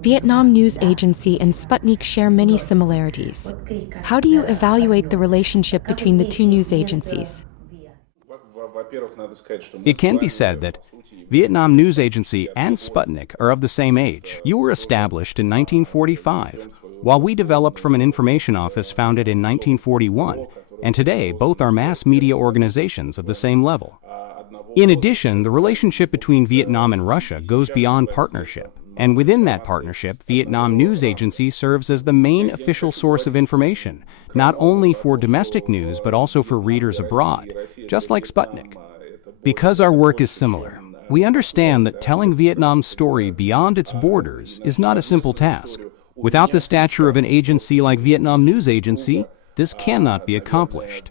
Vietnam News Agency and Sputnik share many similarities. How do you evaluate the relationship between the two news agencies? It can be said that Vietnam News Agency and Sputnik are of the same age. You were established in 1945, while we developed from an information office founded in 1941, and today both are mass media organizations of the same level. In addition, the relationship between Vietnam and Russia goes beyond partnership, and within that partnership, Vietnam News Agency serves as the main official source of information, not only for domestic news but also for readers abroad, just like Sputnik. Because our work is similar, we understand that telling Vietnam's story beyond its borders is not a simple task. Without the stature of an agency like Vietnam News Agency, this cannot be accomplished.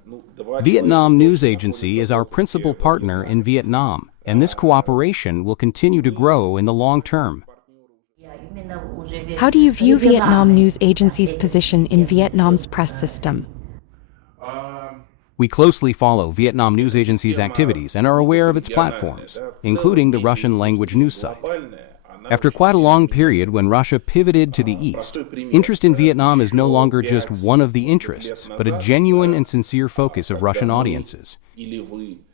Vietnam News Agency is our principal partner in Vietnam, and this cooperation will continue to grow in the long term. How do you view Vietnam News Agency's position in Vietnam's press system? We closely follow Vietnam News Agency's activities and are aware of its platforms, including the Russian-language news site. After quite a long period when Russia pivoted to the east, interest in Vietnam is no longer just one of the interests, but a genuine and sincere focus of Russian audiences.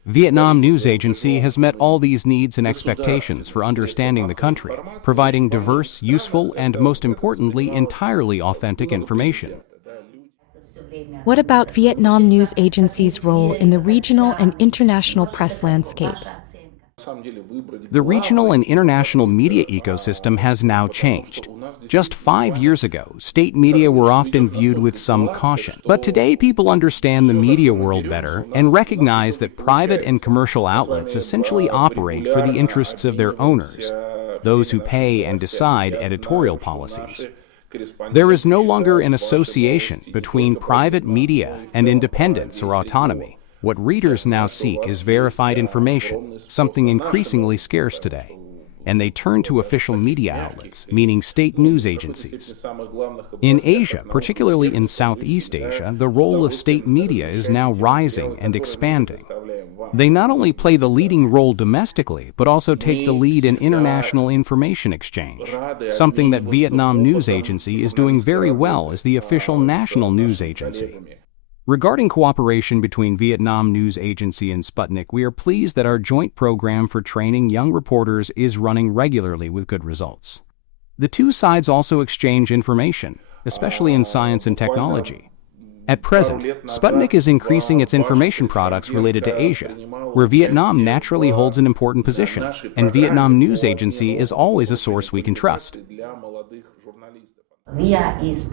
Vietnam News Agency has met all these needs and expectations for understanding the country, providing diverse, useful, and most importantly, entirely authentic information. What about Vietnam News Agency's role in the regional and international press landscape? The regional and international media ecosystem has now changed. Just 5 years ago, state media were often viewed with some caution. But today people understand the media world better and recognize that private and commercial outlets essentially operate for the interests of their owners, those who pay and decide editorial policies. There is no longer an association between private media and independence or autonomy. What readers now seek is verified information, something increasingly scarce today. And they turn to official media outlets, meaning state news agencies. In Asia, particularly in Southeast Asia, the role of state media is now rising and expanding. They not only play the leading role domestically, but also take the lead in international information exchange, something that Vietnam News Agency is doing very well as the official national news agency. Regarding cooperation between Vietnam News Agency and Sputnik, we are pleased that our joint program for training young reporters is running regularly with good results. The two sides also exchange information, especially in science and technology. At present, Sputnik is increasing its information products related to Asia, where Vietnam naturally holds an important position, and Vietnam News Agency is always a source we can trust. VIA is